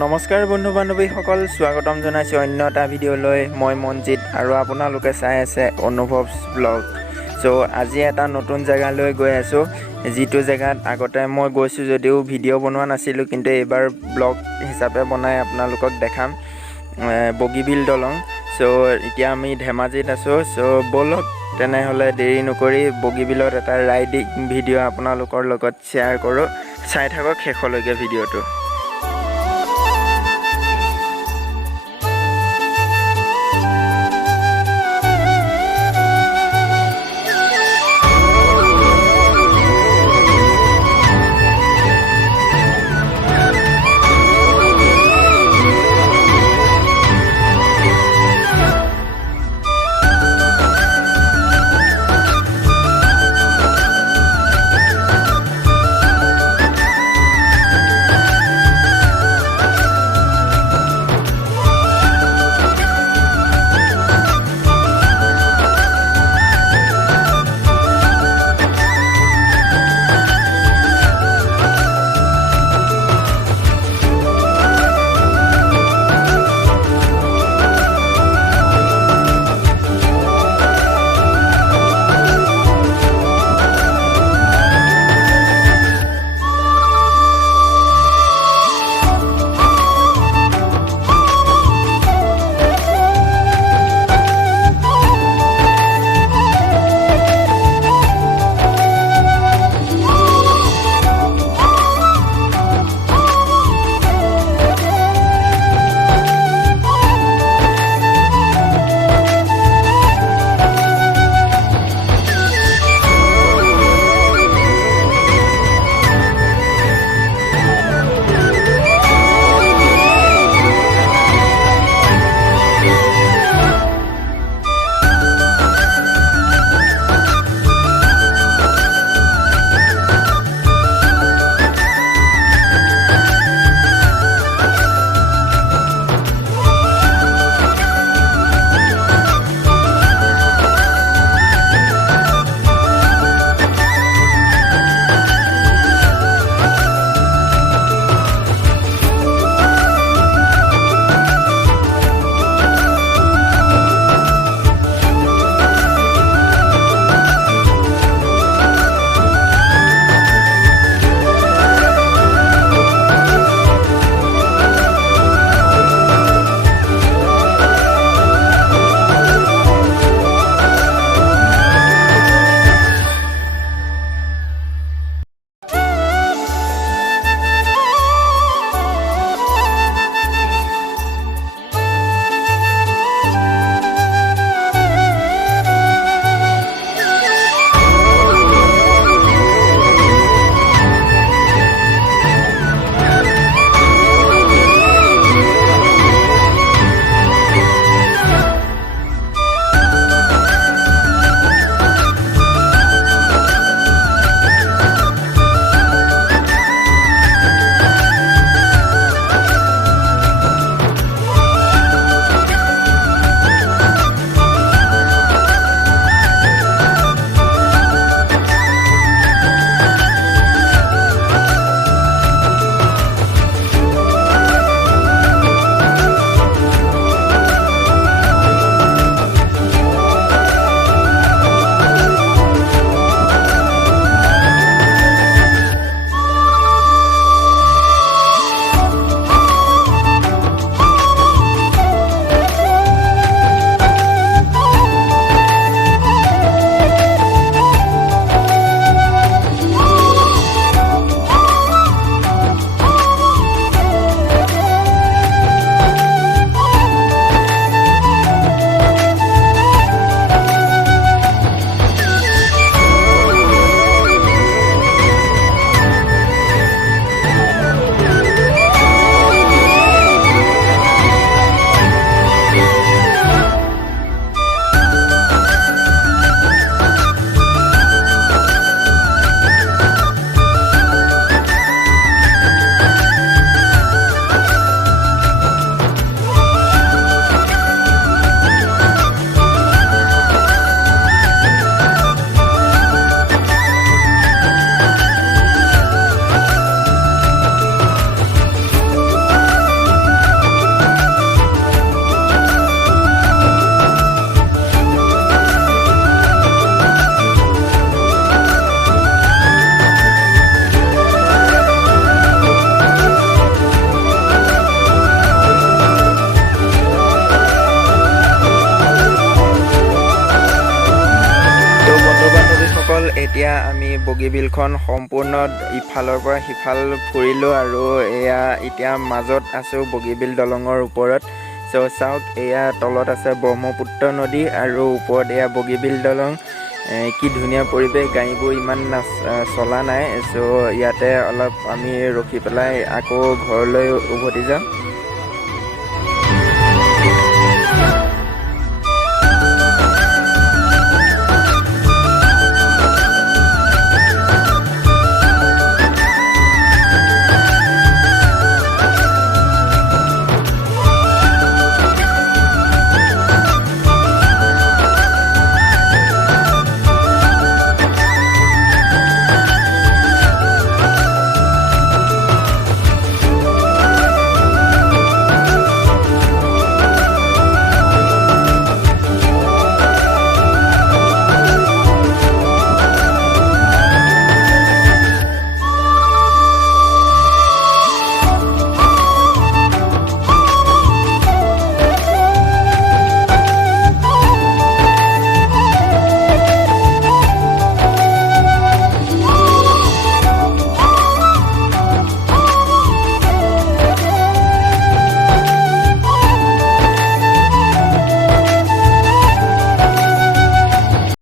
নমস্কাৰ বন্ধু বান্ধৱীসকল, স্বাগতম জনাইছোঁ অন্য এটা ভিডিঅ'লৈ। মই মনজিত আৰু আপোনালোকে চাই আছে অনুভৱছ ব্লগ। আজি এটা নতুন জেগালৈ গৈ আছোঁ, যিটো জেগাত আগতে মই গৈছোঁ যদিও ভিডিঅ' বনোৱা নাছিলোঁ, কিন্তু এইবাৰ ব্লগ হিচাপে বনাই আপোনালোকক দেখাম। বগীবিল দলং। এতিয়া আমি ধেমাজিত আছোঁ। ব'লক তেনেহ'লে দেৰি নকৰি বগীবিলত এটা ৰাইডিং ভিডিঅ' আপোনালোকৰ লগত শ্বেয়াৰ কৰোঁ। চাই থাকক শেষলৈকে ভিডিঅ'টো। এতিয়া আমি বগীবিলখন সম্পূৰ্ণ ইফালৰ পৰা সিফাল ফুৰিলোঁ আৰু এতিয়া মাজত আছোঁ বগীবিল দলঙৰ ওপৰত। চ' চাওক, এয়া তলত আছে ব্ৰহ্মপুত্ৰ নদী আৰু ওপৰত এয়া বগীবিল দলং। কি ধুনীয়া পৰিৱেশ, গাড়ীবোৰ ইমান চলা নাই। চ' ইয়াতে অলপ আমি ৰখি পেলাই আকৌ ঘৰলৈ উভতি যাম।